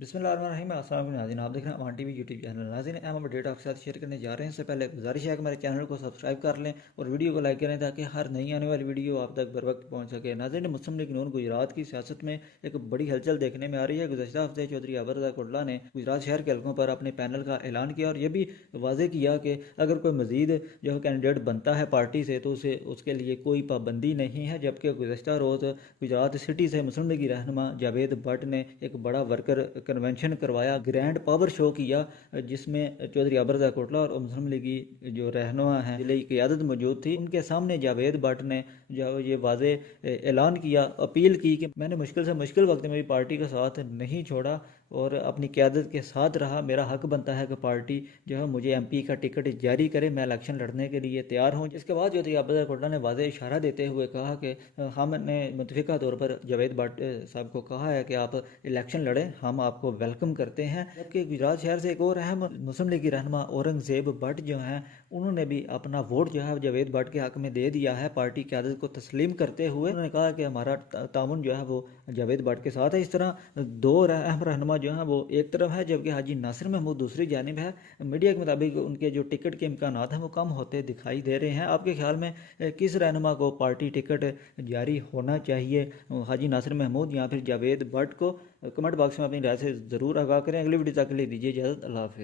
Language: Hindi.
बिस्मिल्लाहिर्रहमानिर्रहीम। अस्सलाम वालेकुम नाज़रीन, आप देख रहे हैं अमान टीवी यूट्यूब चैनल। नाज़रीन, अहम अपडेट आपके साथ शेयर करने जा रहे हैं। इससे पहले गुजारिश है कि हमारे चैनल को सब्सक्राइब कर लें और वीडियो को लाइक करें ताकि हर नई आने वाली वीडियो आप तक बर वक्त पहुँच सके। नाज़रीन, मुस्लिम लीग नून गुजरात की सियासत में एक बड़ी हलचल देखने में आ रही है। गुज़श्ता हफ्ते चौधरी अबर रज़ा कोटला ने गुजरात शहर के हलकों पर अपने पैनल का ऐलान किया और ये भी वाज़ेह किया कि अगर कोई मज़ीद जो है कैंडिडेट बनता है पार्टी से तो उसे उसके लिए कोई पाबंदी नहीं है। जबकि गुज़श्ता रोज़ गुजरात सिटी से मुस्लिम लीग रहनुमा जावेद भट्ट ने एक बड़ा वर्कर कन्वेंशन करवाया, ग्रैंड पावर शो किया, जिसमें चौधरी अबर रज़ा कोटला और मुस्लिम लीगी जो रहनुमा हैं जिले की क़यादत मौजूद थी। उनके सामने जावेद भट्ट ने जो ये वाज़ेह ऐलान किया, अपील की कि मैंने मुश्किल से मुश्किल वक्त में भी पार्टी का साथ नहीं छोड़ा और अपनी क़यादत के साथ रहा। मेरा हक बनता है कि पार्टी जो है मुझे MP का टिकट जारी करे, मैं इलेक्शन लड़ने के लिए तैयार हूँ। इसके बाद जो थी अबर रज़ा कोटला ने वाज़ेह इशारा देते हुए कहा कि हमने मुतफ़िका तौर पर जावेद भट्ट साहब को कहा है कि आप इलेक्शन लड़ें, हम आपको वेलकम करते हैं। जबकि गुजरात शहर से एक और अहम मुस्लिम लीग रहनुमा औरंगज़ेब भट्ट जो हैं उन्होंने भी अपना वोट जो है जावेद भट्ट के हक में दे दिया है, पार्टी क़यादत को तस्लीम करते हुए। उन्होंने कहा कि हमारा तामुन जो है वो जावेद भट्ट के साथ है। इस तरह दो अहम रहनुमा जो हैं वो एक तरफ है, जबकि हाजी नासिर महमूद दूसरी जानिब है। मीडिया के मुताबिक उनके जो टिकट के इम्कानात हैं वो कम होते दिखाई दे रहे हैं। आपके ख्याल में किस रहनुमा को पार्टी टिकट जारी होना चाहिए, हाजी नासिर महमूद या फिर जावेद भट्ट को? कमेंट बॉक्स में अपनी राय से ज़रूर आगाह करें। अगली वीडियो तक के लिए दीजिए इजाज़त। अल्लाह हाफ़िज़।